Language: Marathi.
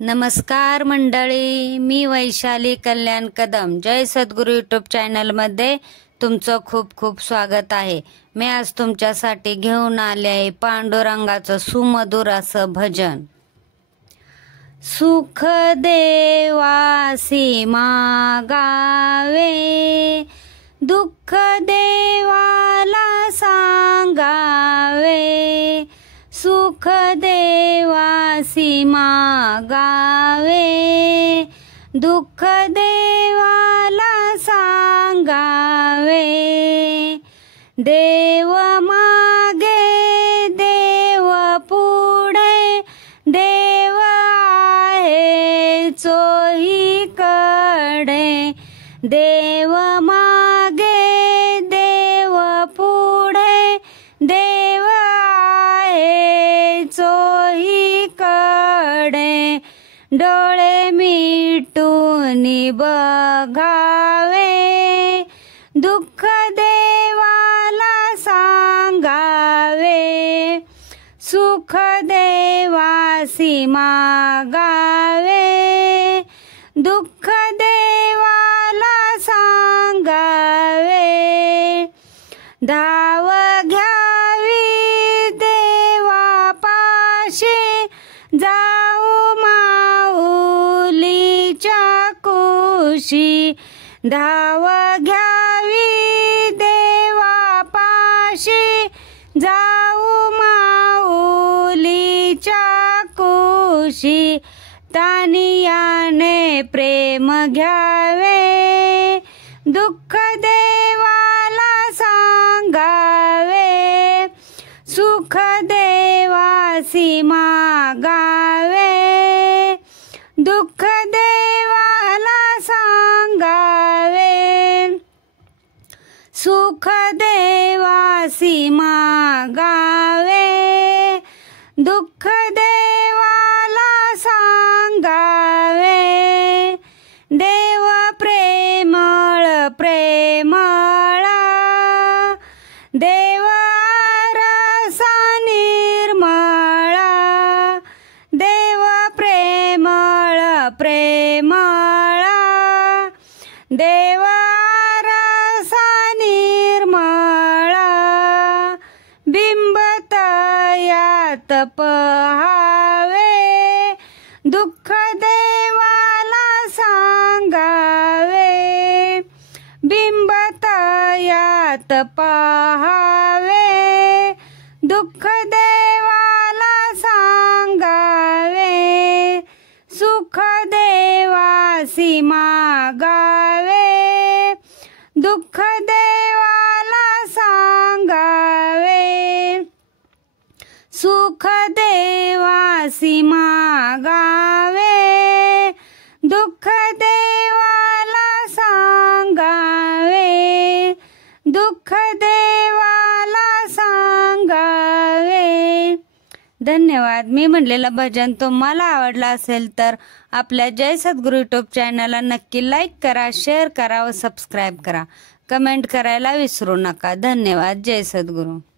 नमस्कार मंडळी, मी वैशाली कल्याण कदम जय सद्गुरू यूट्यूब चॅनल मध्ये तुमचं खूप खूप स्वागत आहे। मी आज तुमच्यासाठी घेऊन आले आहे पांडुरंगाचं सुमधुर असं भजन। सुख देवासी मागावे, दुःख देवाला सांगावे। सुख देवासी मागावे, दुःख देवाला सांगावे। देव मागे देव पुढे, देव आहे चोहीकडे। देव मागे देव पुढे, देव आहे चोहीकडे। डोळे मिटून बघावे, दुःख देवाला सांगावे। सुख देवासी मागावे, दुःख देवाला सांगावे। धाव घ्यावी देवापाशी, जाऊ माऊलीच्या कुशी। धाव घ्यावी देवापाशी, जाऊ माऊलीच्या कुशी। तानियाने प्रेम घ्यावे, दुःख देवाला सांगावे। सुख देवासी मागावे, दुःख देवाला सांगावे। सुख देवासी मागावे, दुःख देवाला सांगावे। देव प्रेमळ प्रेमळा, देव रसा निर्मळा। देव प्रेमळ प्रेमळा, देव रसा निर्मळा। बिंब तयात पहावे, दुःख देवाला सांगावे। बिंब तयात पहावे, दुःख देवाला सांगावे। सुख देवासी मागावे, दुःख देवाला सांगावे। सुख देवासी मागावे, दुःख देवाला सांगावे। दुःख देवाला सांगावे। धन्यवाद। मी म्हणलेलं भजन तुम्हाला आवडलं असेल तर आपल्या जय सद्गुरू यूट्यूब चॅनलला नक्की लाईक करा, शेअर करा व सबस्क्राईब करा। कमेंट करायला विसरू नका। धन्यवाद। जय सद्गुरू।